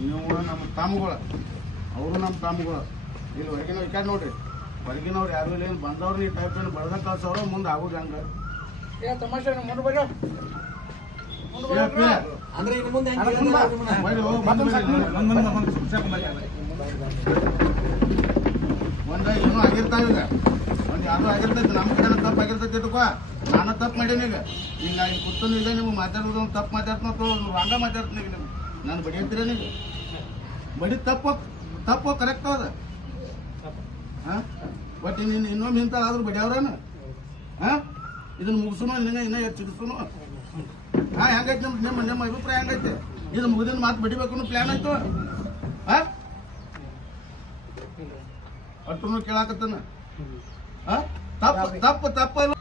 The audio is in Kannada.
ನೀವು ನಮ್ಮ ತಾಮಗಳು ಅವರು ನಮ್ಮ ತಾಮಗಳು ಇಲ್ಲಿ ಹೊರಗಿನ ಕಡೆ ನೋಡ್ರಿ. ಹೊರಗಿನವ್ರು ಯಾರು ಇಲ್ಲ. ಬಂದವ್ರು ಈ ಟೈಪ್ ಏನು ಬಡ್ದ ಕಳ್ಸವ್ರು ಮುಂದೆ ಆಗೋದು ಹಂಗೆ? ಏ, ತಮಾಷೆ ಮುಂದೆ ಬರ್ರಿ. ಇನ್ನು ಮುಂದೆ. ಒಂದ ಏನೋ ಆಗಿರ್ತಾವ ಈಗ ಒಂದ್ ಯಾರು ಆಗಿರ್ತೈತಿ ನಮ್ಮ ಕಡೆ ತಪ್ಪು ಆಗಿರ್ತೈತಿ ಇಟ್ಕೋ ನಾನು ತಪ್ಪು ಮಾಡೀನಿ ಈಗ ಈಗ ನಾ ಇಲ್ಲಿ ಕೂತನು ಇಲ್ಲ ನಿಮ್ಗೆ ಮಾತಾಡೋದು ತಪ್ಪು ಮಾತಾಡ್ತಾನ ಹಂಗ ಮಾತಾಡ್ತೀನಿ ಈಗ ನೀವು ನಾನು ಬಡಿ ನೀವು ಬಡಿ ತಪ್ಪು ತಪ್ಪು ಕರೆಕ್ಟ್ ಅದ ಹಾಂ ಬಟ್ ನೀನು ಇನ್ನೊಮ್ಮೆ ಇಂಥ ಆದ್ರೂ ಬಡಿಯವ್ರೇನು ಇದನ್ನ ಮುಗಿಸೋನು ನಿನ್ನ ಇನ್ನ ಚಿಗಿಸೋನು ಹಾ, ಹೆಂಗೈತೆ ನಿಮ್ಮ ನಿಮ್ಮ ನಿಮ್ಮ ಅಭಿಪ್ರಾಯ ಹೆಂಗೈತೆ? ಇದನ್ನ ಮುಗಿದಿನ ಮಾತು ಬಿಡಿಬೇಕು ಪ್ಲಾನ್ ಆಯ್ತು? ಹಾ? ಅಟ್ಟು ಕೇಳಾಕತ್ತಾನ? ಹಾ? ತಪ್ಪು ತಪ್ಪು ತಪ್ಪಲ್ಲ.